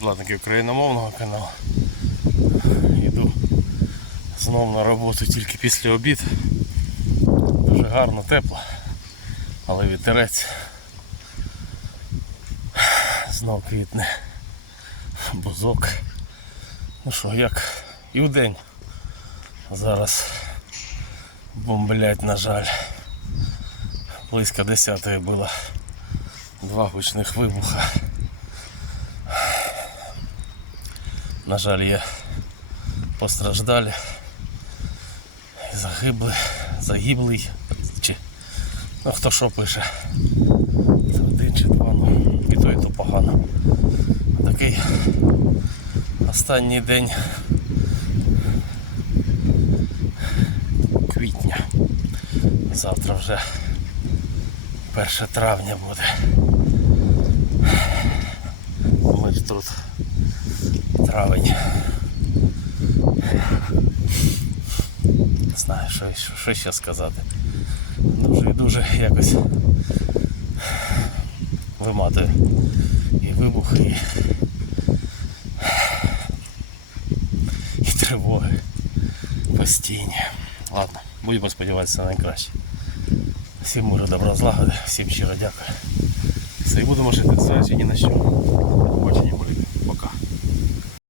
підписників україномовного каналу. Йду знов на роботу тільки після обід. Дуже гарно, тепло, але вітерець. Знов квітне бузок. Ну що, як і вдень. Зараз бомблять, на жаль. Близько 10 було два гучних вибуха. На жаль, є постраждалі. Загибли, загиблий. Чи, ну хто що пише. Це один чи два, ну і то, і то погано. Такий останній день квітня. Завтра вже 1 травня буде. Ми ж тут травень. Не знаю, що, що, що ще сказати. Дуже і дуже якось виматує і вибух, і, і тривоги постійні. Ладно, будемо сподіватися на найкраще. Всім миру, добра, злагоди, всім щиро дякую. Все, і будемо жити, зважаючи ні на що.